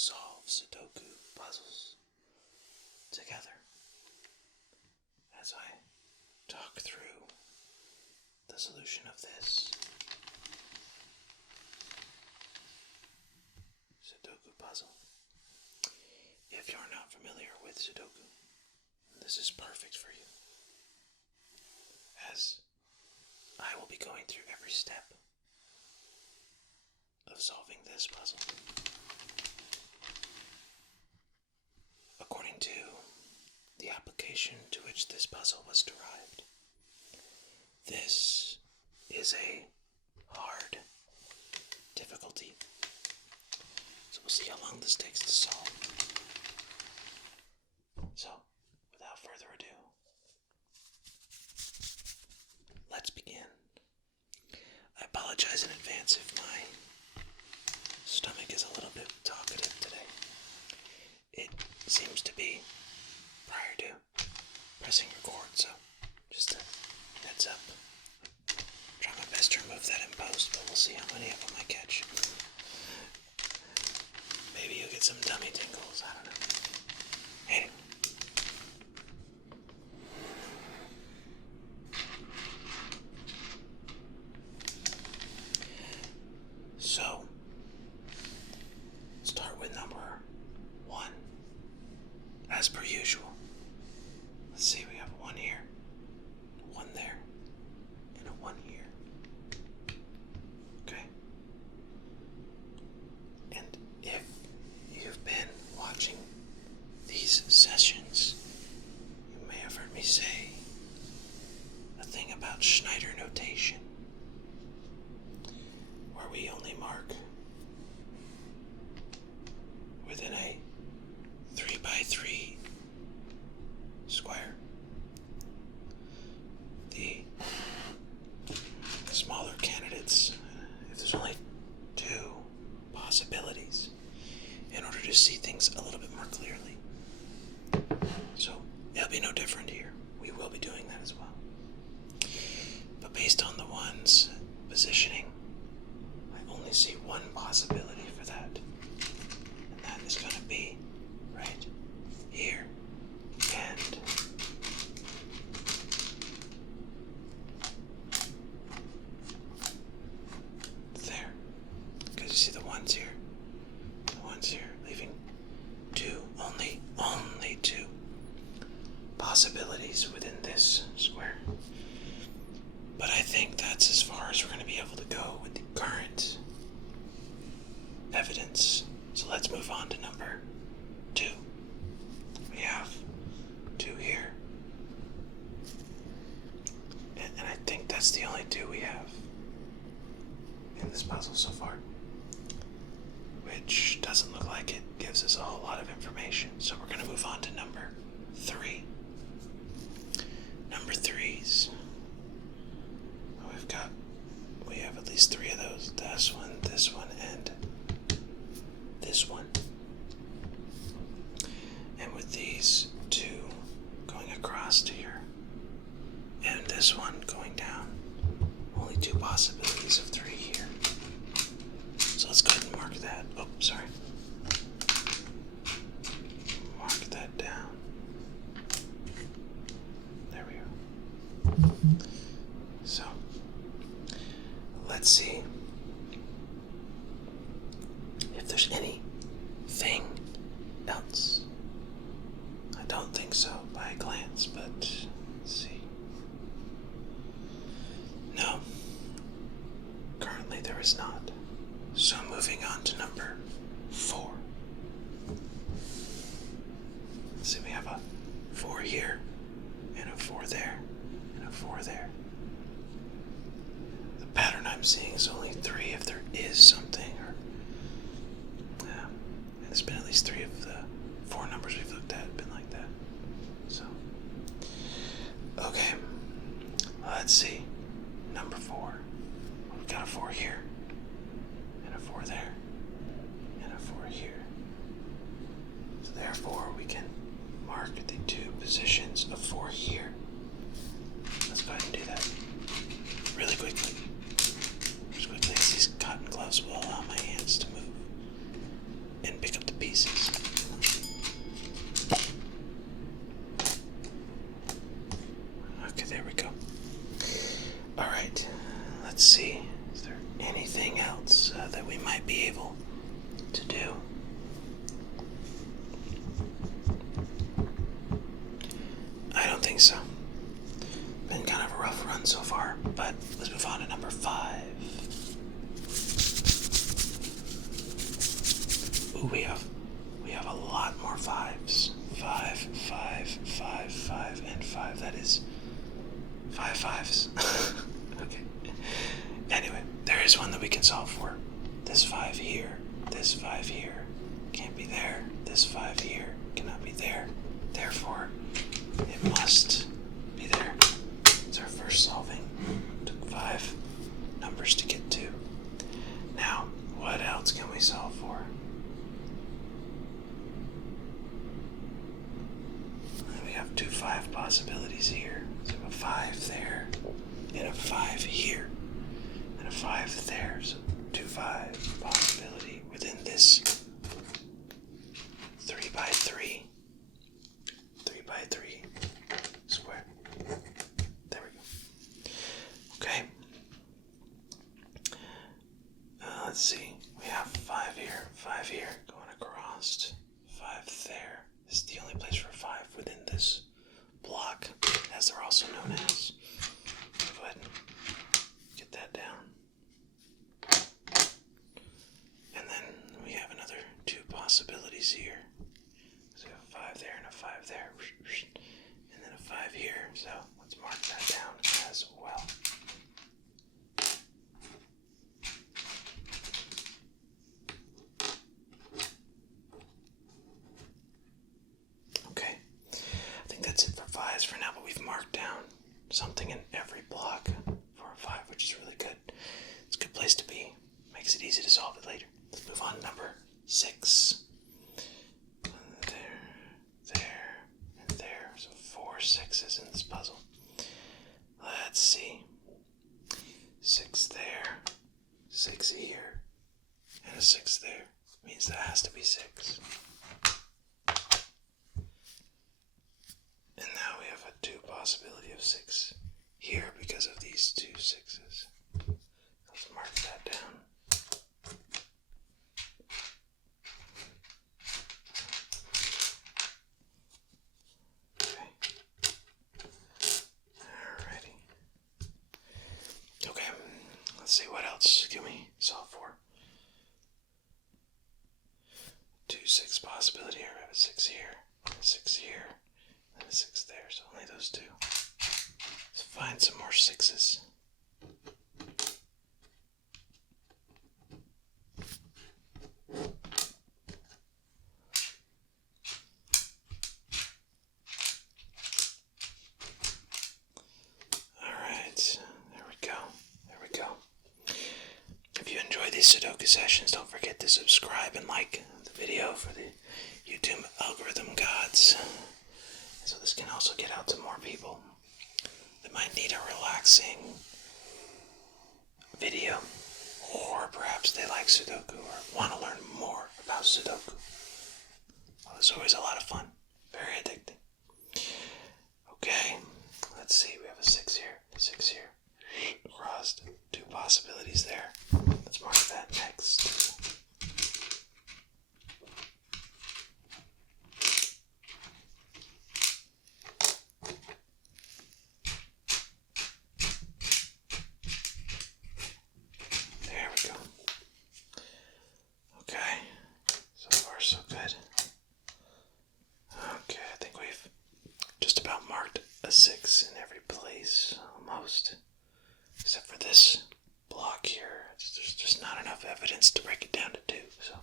solve Sudoku puzzles together as I talk through the solution of this Sudoku puzzle. If you're not familiar with Sudoku, this is perfect for you, as I will be going through every step of solving this puzzle according to the application to which this puzzle was derived. This is a hard difficulty, so we'll see how long this takes to solve. So, without further ado, let's begin. I apologize in advance if my stomach is a little bit talkative today. It seems to be prior to pressing record, so just a heads up. Try my best to remove that in post, but we'll see how many of them I catch. Maybe you'll get some dummy tingles, I don't know. Anyway. So, start with number 1. As per usual. Let's see, we have 1 here, 1 there, and a 1 here. Okay? And if you've been watching these sessions, you may have heard me say a thing about Schneider notation, where we only mark within a 3x3 square the smaller candidates, if there's only 2 possibilities, in order to see things a little bit more clearly. So it'll be no different here. We will be doing that as well. But based on the 1's positioning, I only see 1 possibility for that. And that is going to be right here. And there. Because you see the 1's here. The 1's here, leaving 2, only 2 possibilities within this square. But I think that's as far as we're going to be able to go with the current evidence. So let's move on to number 2. We have 2 here. And I think that's the only 2 we have in this puzzle so far, which doesn't look like it gives us a whole lot of information. So we're going to move on to number 3. Number 3's. We have at least 3 of those. This one, and this one. And with these 2 going across here, and this one going down, only 2 possibilities of 3 here. So let's go ahead and mark that. Oh, sorry. Mark that down. There we go. So, let's see if there's anything else. I don't think so by a glance, but let's see. No, currently there is not. So moving on to number 4. Let's see, we have a 4 here, and a 4 there, and a 4 there. The pattern I'm seeing is only 3 if there is something, or and there's been at least 3 of the 4 numbers we've looked at been like that. So, okay, let's see. Number 4. We've got a 4 here, and a 4 there, and a 4 here. So therefore, we can mark the 2 positions of 4 here. Let's go ahead and do that really quickly. As quickly as these cotton gloves will allow my hands to move and pick up the pieces. I don't think so. Been kind of a rough run so far, but let's move on to number 5. Ooh, we have a lot more 5s. 5, 5, 5, 5, and 5. That is 5 5s. Okay. Anyway, there is one that we can solve for. This 5 here, this 5 here, can't be there. This 5 here cannot be there. Therefore, it must be there. It's our first solving. Took 5 numbers to get to. Now, what else can we solve for? We have 2 5 possibilities here. So a 5 there, and a 5 here, and a 5 there. So 2 5 possibility within this 3 by 3 square. There we go. Okay. Let's see. We have 5 here, going across. 5 there. This is the only place for 5 within this block, as they're also known as. Go ahead and get that down. And then we have another 2 possibilities here. So we have a 5 there and a 5 there. And then a 5 here. So let's mark that down as well. Okay. I think that's it for 5s for now, but we've marked down something in every block for a 5, which is really good. It's a good place to be. Makes it easy to solve it later. Let's move on to number 6. There, and there. So 4 6s in this puzzle. Let's see. 6 there, 6 here, and a 6 there. Means that has to be 6. And now we have a 2 possibility of 6 here because of these 2 6s. Let's mark that down. Okay. Alrighty. Okay, let's see what else can we solve for. 2 6 possibility here. We have a 6 here, a 6 here, and a 6 there. So only those 2. Let's find some more 6s. Alright, there we go. If you enjoy these Sudoku sessions, don't forget to subscribe and like the video for the YouTube algorithm gods, so this can also get out to more people that might need a relaxing video, or perhaps they like Sudoku or want to learn more about Sudoku. Well, it's always a lot of fun, very addicting. Okay, let's see, we have a 6 here, 6 here, crossed, 2 possibilities there. Let's mark that next. There we go. Okay, so far so good. Okay, I think we've just about marked a 6 in every place, almost. Except for this block here. There's just not enough evidence to break it down to 2, so.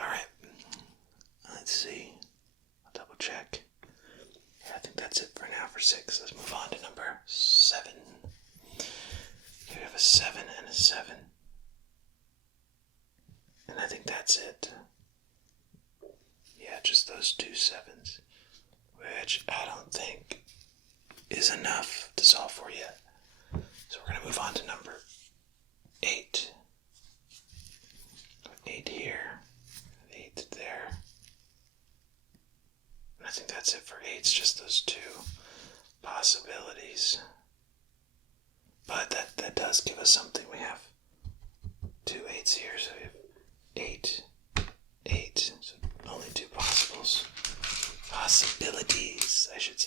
Alright, let's see. I'll double check. Yeah, I think that's it for now for 6. Let's move on to number 7. Okay, we have a 7 and a 7. And I think that's it. Yeah, just those 2 7s. Which I don't think is enough to solve for yet. So we're going to move on to number 8. 8 here, 8 there. And I think that's it for 8. It's just those 2 possibilities. But that does give us something. We have 2 8s here, so we have 8, 8. So only 2 possibilities, I should say.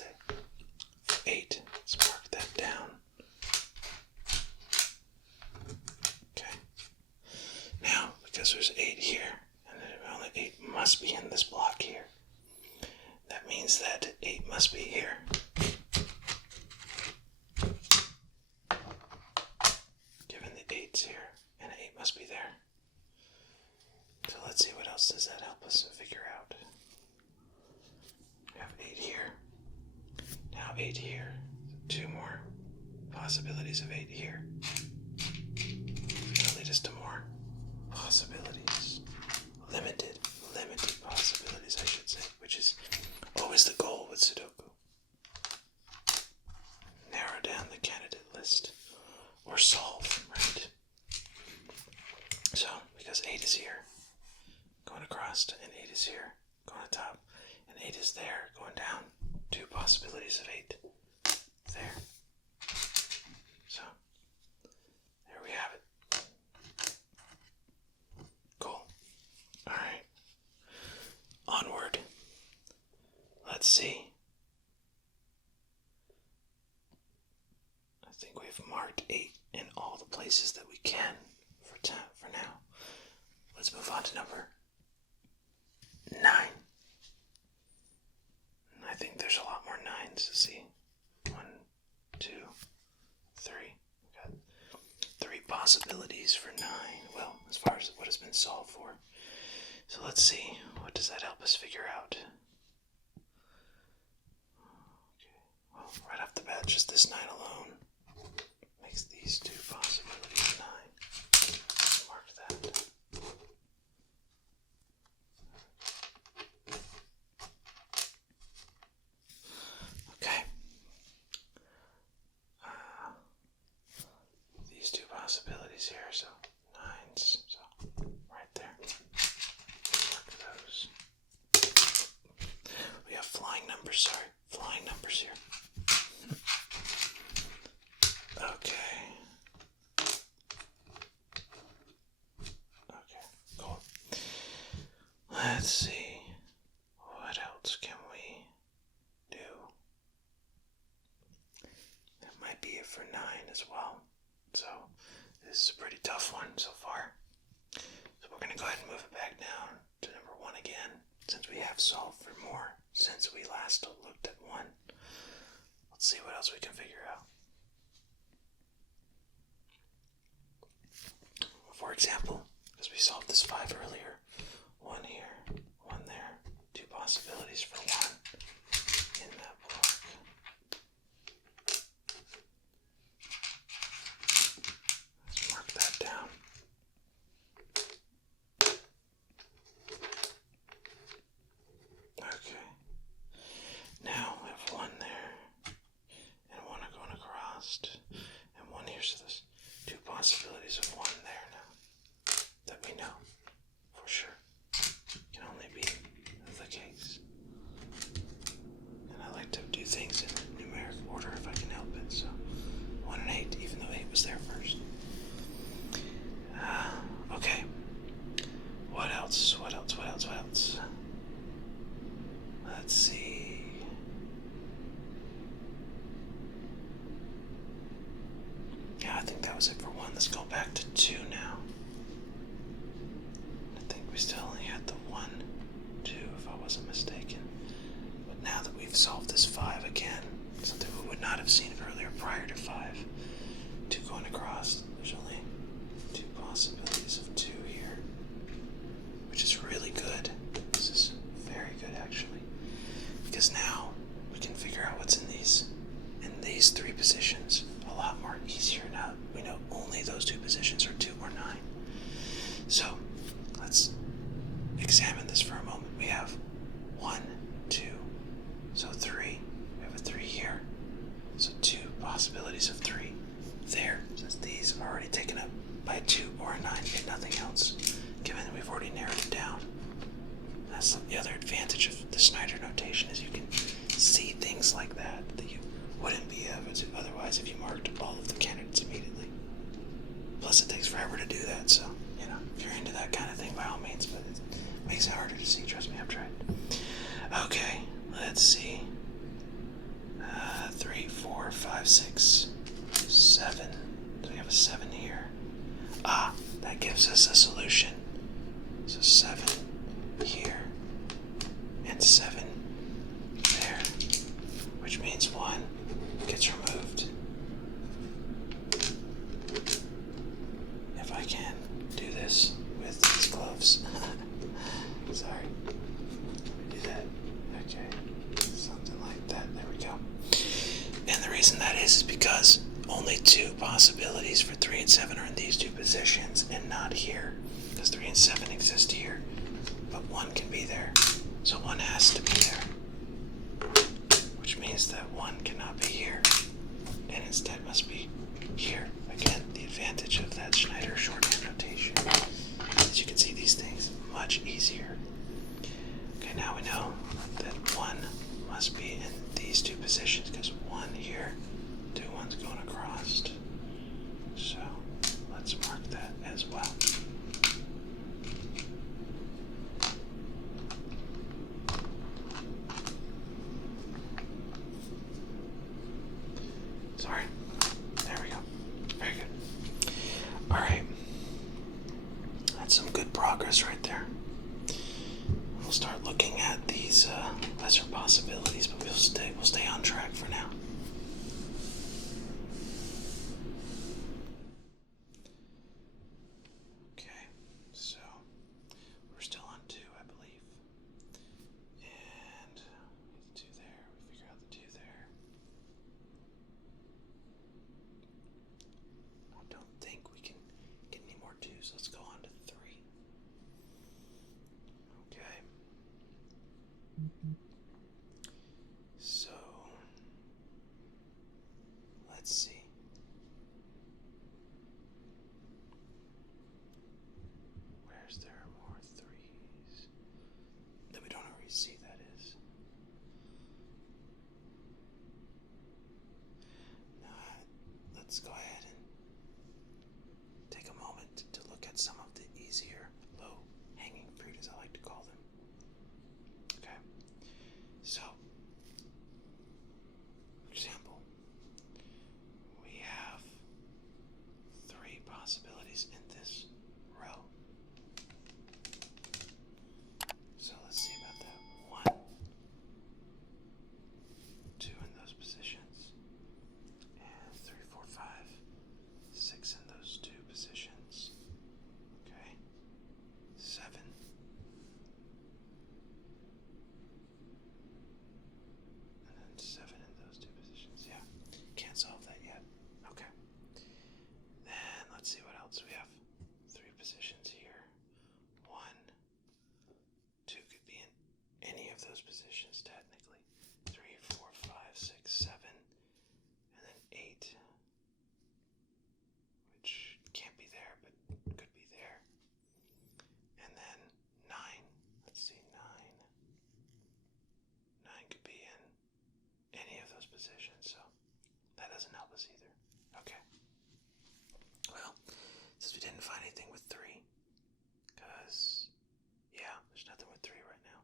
means that 8 must be here. Given the 8's here, and 8 must be there. So let's see, what else does that help us figure out? We have 8 here. Now 8 here. 2 more possibilities of 8 here. It's going to lead us to more possibilities. Limited possibilities, I should say, which is always the goal with Sudoku. Narrow down the candidate list, or solve, right? So, because 8 is here, going across, and 8 is here, going on top, and 8 is there, going down, 2 possibilities of 8 there. So, there we have it. Cool. Alright. Onward. Let's see. I think we've marked 8 in all the places that we can for now. Let's move on to number 9. I think there's a lot more 9s to see. 1, 2, 3. We've got 3 possibilities for 9. Well, as far as what has been solved for. So let's see. What does that help us figure out? Okay. Well, right off the bat, just this 9 alone makes these 2 possibilities 9. Mark that. Okay. These 2 possibilities here, so 9s, so right there. Mark those. We have flying numbers here. Okay. Okay, cool. Let's see. What else can we do? That might be it for 9 as well. So, this is a pretty tough one so far. So we're going to go ahead and move it back down to number 1 again, since we have solved for more since we last looked at 1. Let's see what else we can figure out. For example, because we solved this 5 earlier, 1 here, 1 there, 2 possibilities for 1 in that block. Let's mark that down. Okay. Now we have 1 there, and 1 going across, and 1 here, so there's 2 possibilities of 1 there now. That we know for sure can only be the case. And I like to do things in numeric order if I can help it. So 1 and 8, even though 8 was there first. Okay. What else? Let's see. Yeah, I think that was it for 1. Let's go back to 2 now. I think we still only had the 1, 2, if I wasn't mistaken. But now that we've solved this 5 again, something we would not have seen earlier prior to 5, 2 going across, there's only 2 possibilities of 2 here, which is really good. This is very good, actually, because now we can figure out what's in these 3 positions a lot more easier now. We know only those 2 positions are 2 or 9. So let's examine this for a moment. We have 1, 2, so 3. We have a 3 here, so 2 possibilities of 3 there, since these are already taken up by a 2 or a 9 and nothing else, given that we've already narrowed it down. That's the other advantage of the Snyder notation, is you can see things like that you wouldn't be able to otherwise if you marked all of the candidates immediately. Plus it takes forever to do that, so, if you're into that kind of thing, by all means, but it makes it harder to see, trust me, I've tried. Okay, let's see. 3, 4, 5, 6, 7. So we have a 7 here. That gives us a solution. So 7 here, and 7 there. reason that is because only 2 possibilities for 3 and 7 are in these 2 positions and not here. Because 3 and 7 exist here, but 1 can be there. So 1 has to be there. Which means that 1 cannot be here, and instead must be here. Again, the advantage of that Schneider shorthand notation. As you can see these things much easier. Okay, now we know that 1 must be in these 2 positions because 1 here, 2 1's going across. So let's mark that as well. Sorry. There we go. Very good. Alright. That's some good progress right there. We'll start looking at these lesser possibilities, but we'll stay on track for now. Okay, so we're still on 2, I believe. And the 2 there, we figure out the 2 there. I don't think we can get any more 2s. Let's go on to 3. Okay. So, let's see. Where's there more 3s? That we don't already see, that is. Let's go ahead and take a moment to look at some of the easier, low-hanging fruit, as I like to call them. Okay, so, for example, we have 3 possibilities in this row. So let's see about that. 1, 2 in those positions, and 3, 4, 5, 6 in those 2 positions. Okay, 7. And then 7 in those 2 positions. Yeah, can't solve that yet. Okay. Then let's see what else we have. 3 positions here. 1, 2 could be in any of those positions technically. 3, 4, 5, 6, 7, and then 8, which can't be there but could be there. And then 9. Let's see, 9. 9 could be in any of those positions, so that doesn't help us either. Okay. Well, since we didn't find anything with 3, because, yeah, there's nothing with 3 right now,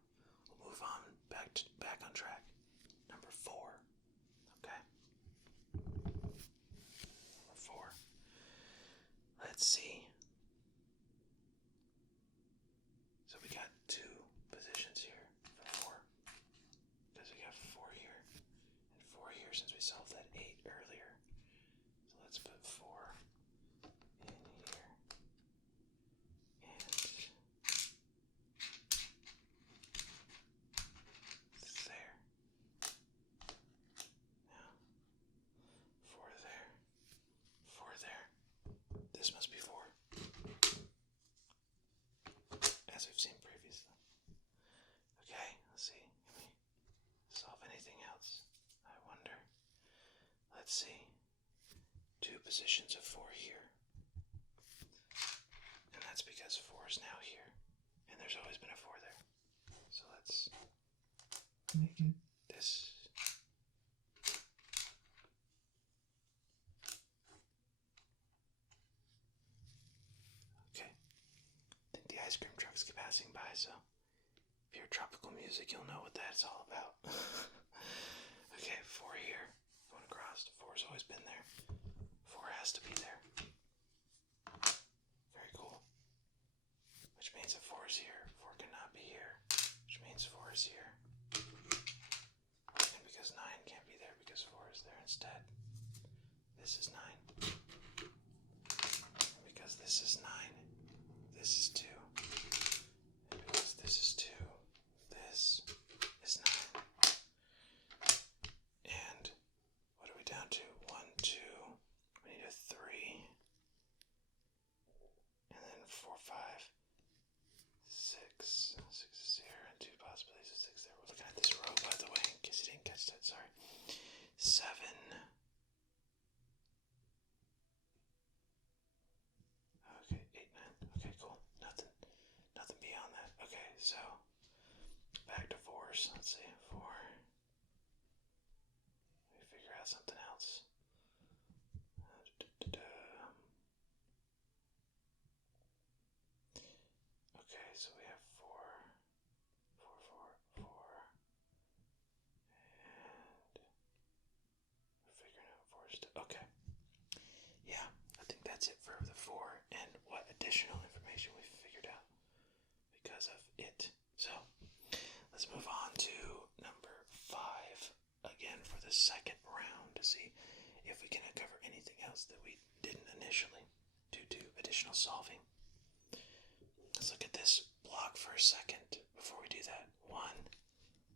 we'll move on back on track. Number 4. Okay. Number 4. Let's see. So we got 2 positions here for 4, because we got 4 here and 4 here since we solved that 8 earlier. So let's put 4 in here and there. Now 4 there, 4 there. This must be 4, as we've seen previously. Okay, let's see. Can we solve anything else? I wonder. Let's see. 2 positions of 4 here. And that's because 4 is now here. And there's always been a 4 there. So let's make it this. Okay. I think the ice cream trucks keep passing by, so if you're tropical music, you'll know what that's all about. Okay, 4 here. Going across. 4's always been there. 4 has to be there. Very cool. Which means if 4 is here, 4 cannot be here. Which means 4 is here. And because 9 can't be there because 4 is there instead. This is 9. And because this is 9, this is 2. And because this is 2, this is 9. And what are we down first. Let's see, 4. Let me figure out something else. Okay, so we have 4, 4, 4, 4, and we're figuring out 4 still. Okay. Yeah, I think that's it for the 4 and what additional information we figured out because of it. So, let's move on to number 5 again for the second round to see if we can cover anything else that we didn't initially due to additional solving. Let's look at this block for a second before we do that. 1,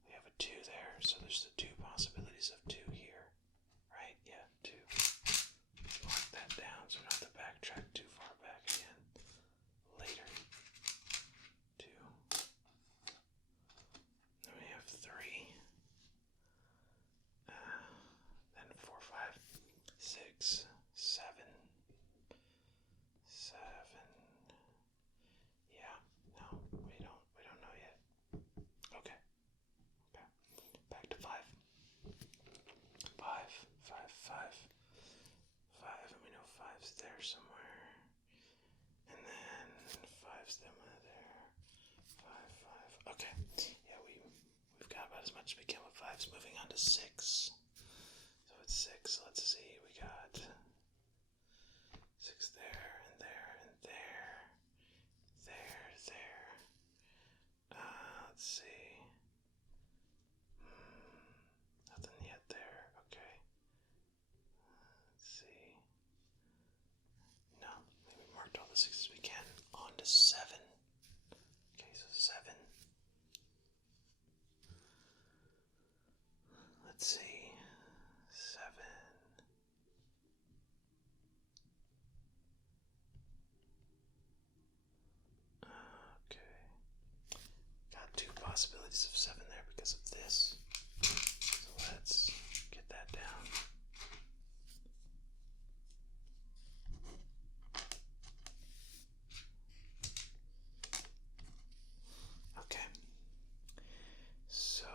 we have a 2 there, so there's the 2 possibilities of 2 here, right? Yeah, 2. Let's mark that down so we don't have to backtrack too far back again later. 2. Then we have 3. Then 4, 5, 6, 7. 7. Yeah, no, we don't know yet. Okay. Back to 5. 5, 5, 5. 5, and we know 5's there somewhere. And then 5's there. 5, 5. Okay. Yeah, we've got about as much as we can with 5's. Moving on to 6. So it's 6. Let's see. We got 6 there, and there, and there. There. Let's see. Nothing yet there. Okay. Let's see. No, maybe we marked all the 6s we can. On to 7. Okay, so 7. Let's see. 7. Okay. Got 2 possibilities of 7 there because of this. So let's get that down. Okay. So,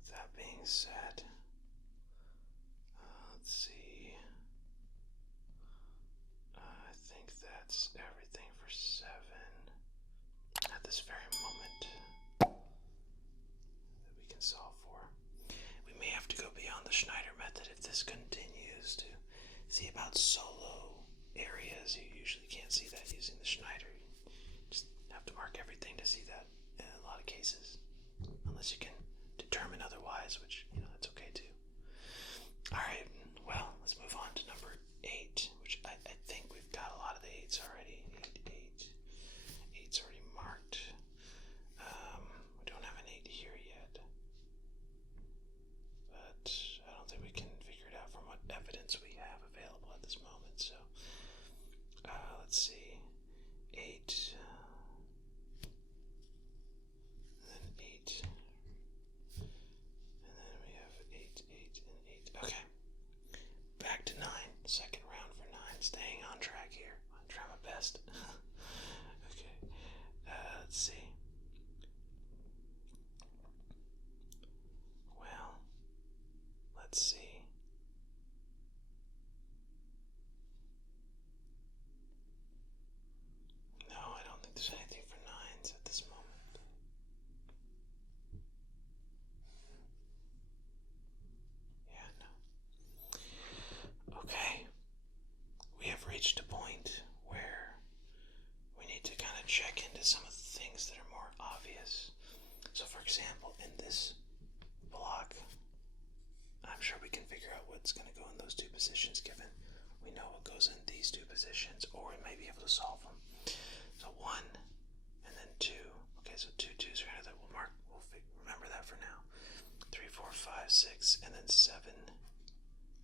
with that being said, let's see. I think that's everything for 7 at this very moment that we can solve for. We may have to go beyond the Schneider method if this continues to see about solo areas. You usually can't see that using the Schneider. You just have to mark everything to see that in a lot of cases, unless you can determine otherwise, which, that's okay too. Alright, well, let's move on to number 8, which I think we've got a lot of the 8s already. 8. 8's already marked. We don't have an 8 here yet. But I don't think we can figure it out from what evidence we have available at this moment. So, let's see. 8. And then 8. And then we have 8, 8, and 8. Okay. Back to 9. Second round for 9. Staying on track here. I'm trying my best. Okay. Let's see. Well, let's see. No, I don't think there's anything for 9s at this moment. Yeah, no. Okay. We have reached a point where we need to kind of check into some of the things that are more obvious. So, for example, in this block, I'm sure we can figure out what's going to go in those 2 positions given we know what goes in these 2 positions, or we may be able to solve them. So 1 and then 2. Okay, so 2 2's are that we'll mark. Remember that for now. 3 4 5 6 and then 7.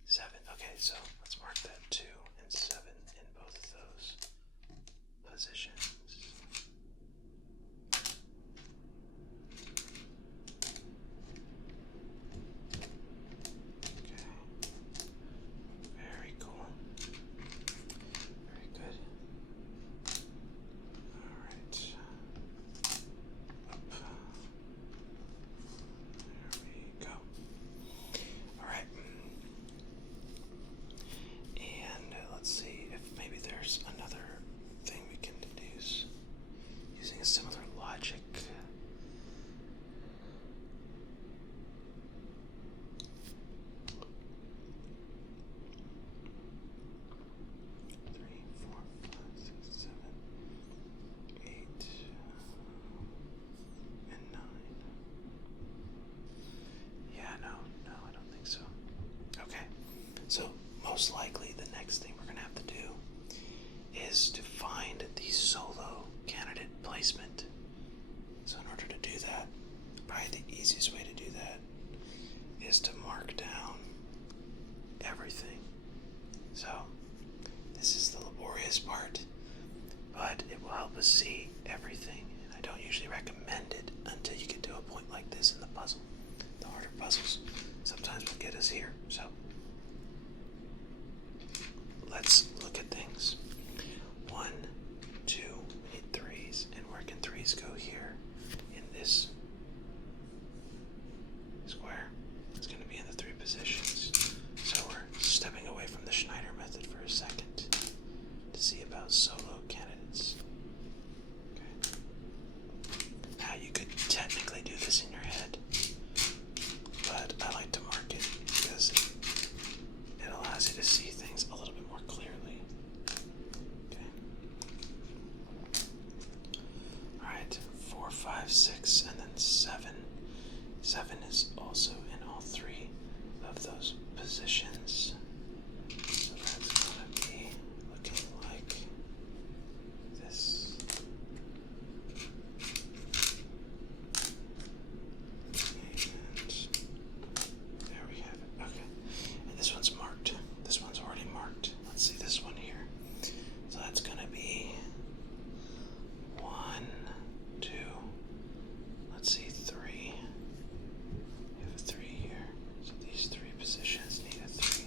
7. Okay, so let's mark that 2 and 7 in both of those positions. Okay. Very cool. Very good. Alright. Up. most likely the next thing we're going to have to do is to find the solo candidate placement. So in order to do that, probably the easiest way to do that is to mark down everything. So this is the laborious part, but it will help us see everything. And I don't usually recommend it until you get to a point like this in the puzzle. The harder puzzles sometimes will get us here. So let's look at things. 1, 2, we need 3s, and where can 3s go here in this square? It's going to be in the 3 positions. So we're stepping away from the Schneider method for a second to see about solo candidates. Okay. Now you could technically do this in your head, but I like to mark it because it allows you to see things a little bit more clearly. Okay. Alright, 4, 5, 6, and then 7. 7 is also in all 3 of those positions. So that's going to be looking like this. And there we have it. Okay. And this one's marked. This one's already marked. Let's see this one here. So that's going to be 1, 2, let's see, 3. We have a 3 here. So these 3 positions need a 3.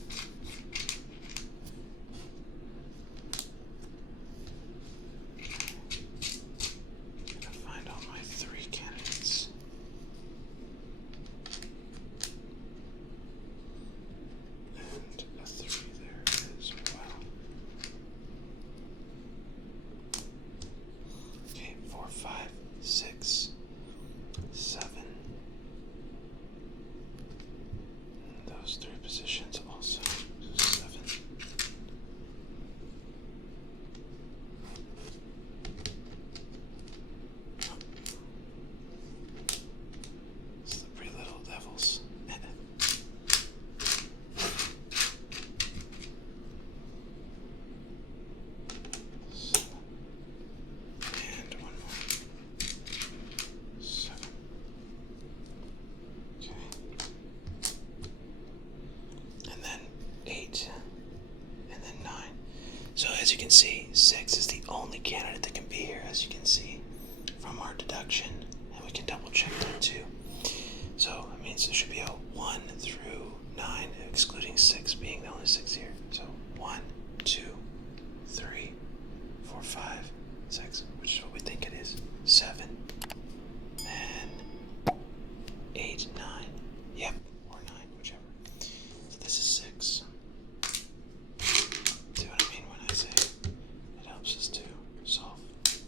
I'm going to find all my 3 candidates. And a 3 there as well. Okay, 4, 5, 6, 7. And those 3 positions also. So 7. Slippery little devils. And one more. 7. Okay. And then 8. And then 9. So as you can see, 6 is the only candidate that can be here, as you can see from our deduction. And we can double check that too. So it means there should be a 1 through 9, excluding 6 being the only 6 here. So 1, 2, 3, 4, 5, 6, which is what we think it is. 7, and 8, 9. Yep, or 9, whichever. So this is 6. See what I mean when I say it helps us to solve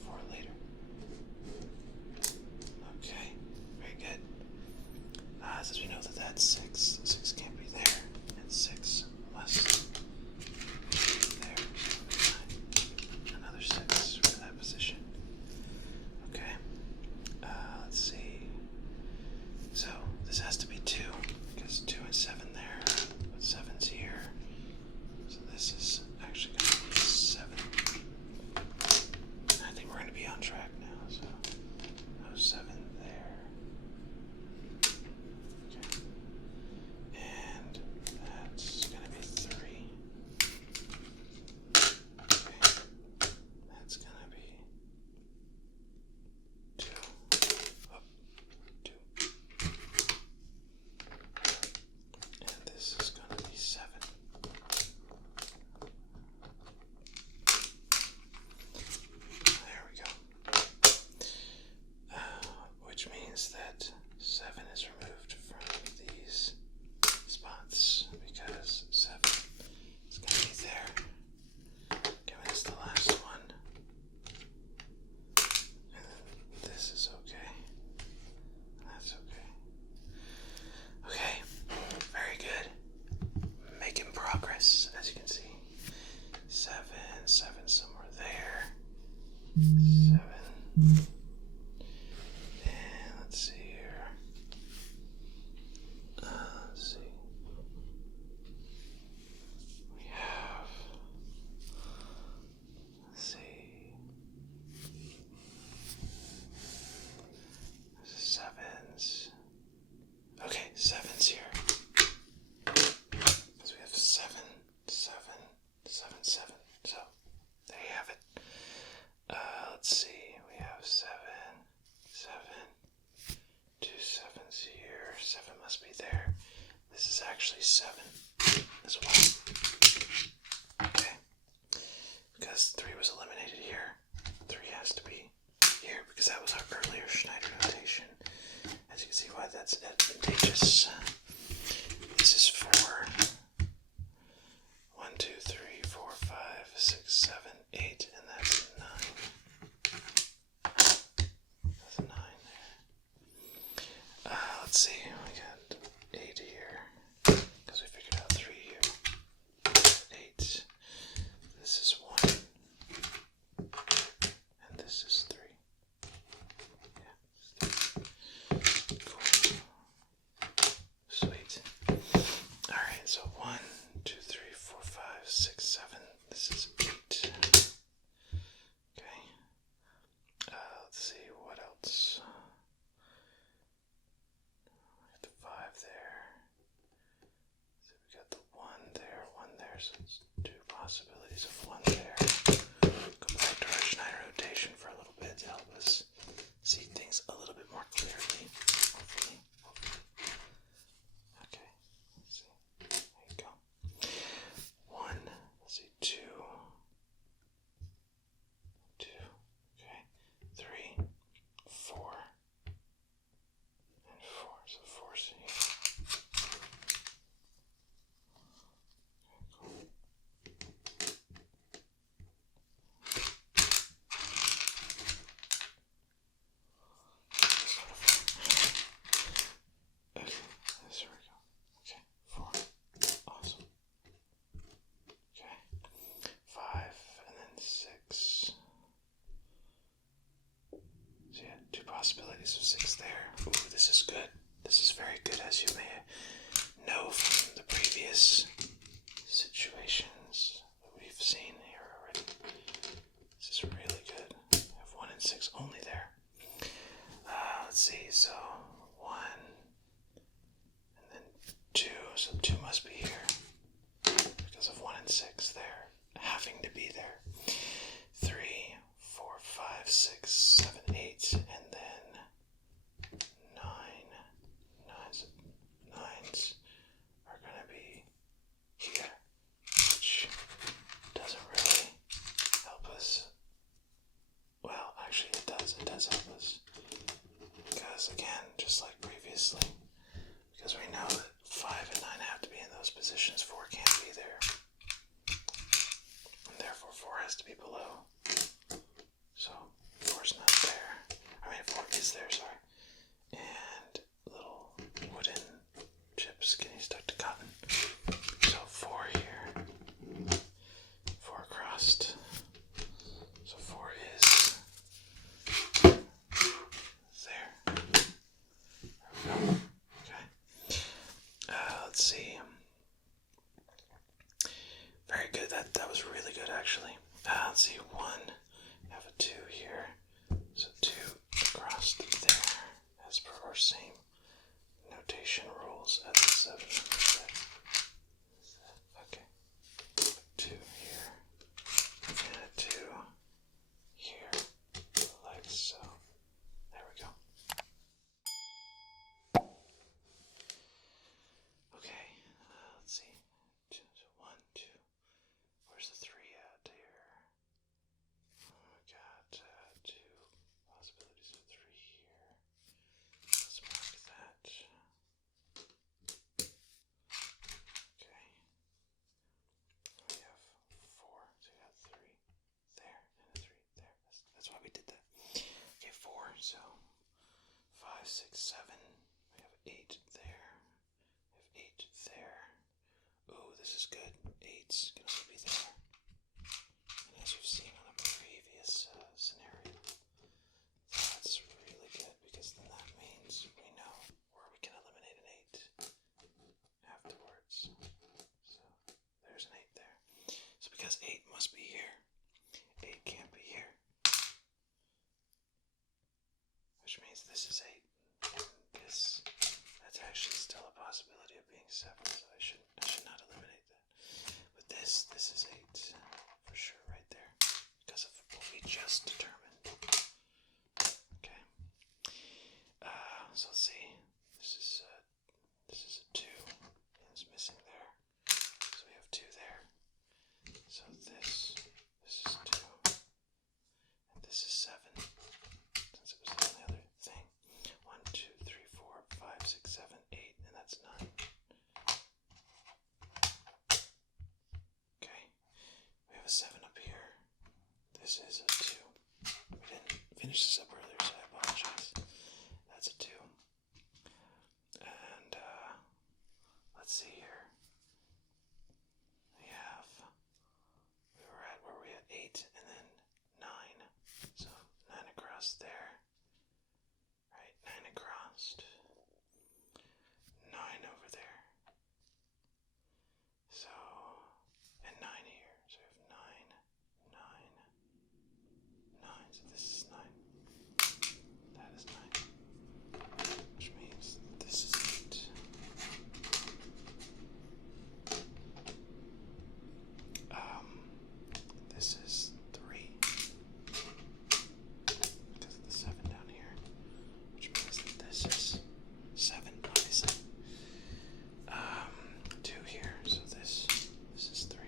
for it later. Okay, very good. Since we know that that's 6, 6 can't be there, and 6 less there, so 9. Another 6 for that position. Okay, let's see. So this has to be 2, because 2 and 7 there, but 7's here. So this is actually going to be 7. I think we're going to be on track now, so 7 there. Okay. And that's going to be 3. Okay. That's going to be 2. Up. 2. And this is going to be 7. There we go. Which means that 7 is removed from these spots because 7 is going to be there. Giving us the last one. And then this is okay. That's okay. Okay, very good. Making progress, as you can see. 7, 7 somewhere there. 7. And let's see here. 7 as well. Okay. Because 3 was eliminated here. 3 has to be here because that was our earlier Schneider notation. As you can see why that's advantageous. This is 4. 1, 2, 3, 4, 5, 6, 7, 8, and that's 9. That's a 9 there. Let's see, we got 8 here, because we figured out 3 here. 8. This is 1. And this is 3. Yeah, 3. Cool. Sweet. Alright, so 1, 2, 3, 4, 5, 6, 7. This is 8. Okay. Let's see, what else? We got the 5 there. So we got the 1 there, 1 there, so it's 2 possibilities of 1 there. Go back to our Schneider notation for a little bit to help us see things a little bit more clearly. Hopefully. Okay, let's see. There you go. 1, let's see, 2, 2, okay, 3, 4, and 4, so 4's here. Okay, cool. Okay, there we go. Okay, 4. Awesome. Okay. 5 and then 6. So yeah, 2 possibilities of 6 there. Ooh, this is good. This is very good, as you may know from the previous situations that we've seen here already. This is really good. I have 1 and 6 only there. Let's see, so 1 and then 2, so 2 must be here because of 1 and 6 there, having to be there. 3, 4, 5, 6, 7, 8, and then 9. 9s are going to be here, which doesn't really help us. Well, actually it does help us. Because again, just like previously, because we know that 5 and 9 have to be in those positions, 4 can't be there. And therefore 4 has to be below. So 4's not there. I mean 4 is there, sorry. And little wooden chips getting stuck to cotton. So 4 here. 4 across. So 4 is there. There we go. Okay. Let's see. Very good. That was really good, actually. Let's see. 1. I have a 2 here. So 2 across there, as per our same notation rules as the 7. Okay. 2 here. And a 2 here. Like so. There we go. Okay, let's see. 2, so 1, 2. Where's the 3 at here? We got 2 possibilities of 3 here. Let's mark that. finished this up earlier, so I apologize. That's a 2. And, let's see here. We were at, where were we at? 8, and then 9. So, 9 across there. Right, 9 across. 9 over there. So, and 9 here. So we have 9, 9, 9. So this is 9. That is 9. Which means this is 8. This is 3. Because of the 7 down here. Which means that this is 7, obviously. 2 here, so this is 3.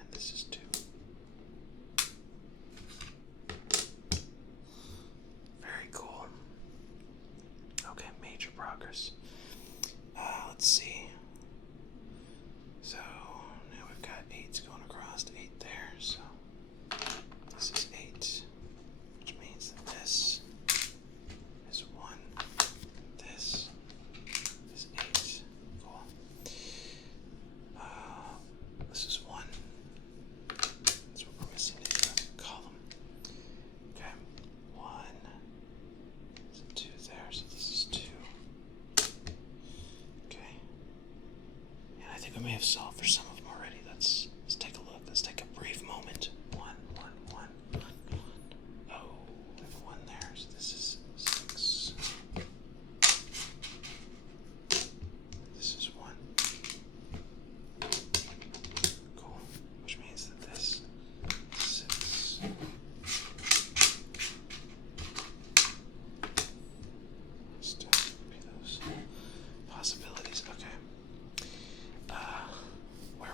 And this is 2. Very cool. Okay, major progress. Let's see. So now we've got 8's going across, 8 there, so this is 8, which means that this is 1, this is 8. Cool. This is 1. That's what we're missing in the column. Okay, 1. There's a 2 there, so this is 2. Okay. And I think we may have solved for some of them already. Let's take a look. Let's take a brief moment. 1, 1, 1, 1, 1. Oh, we have a 1 there, so this is 6. This is 1. Cool. Which means that this is 6. Let's be those possibilities. Okay. Where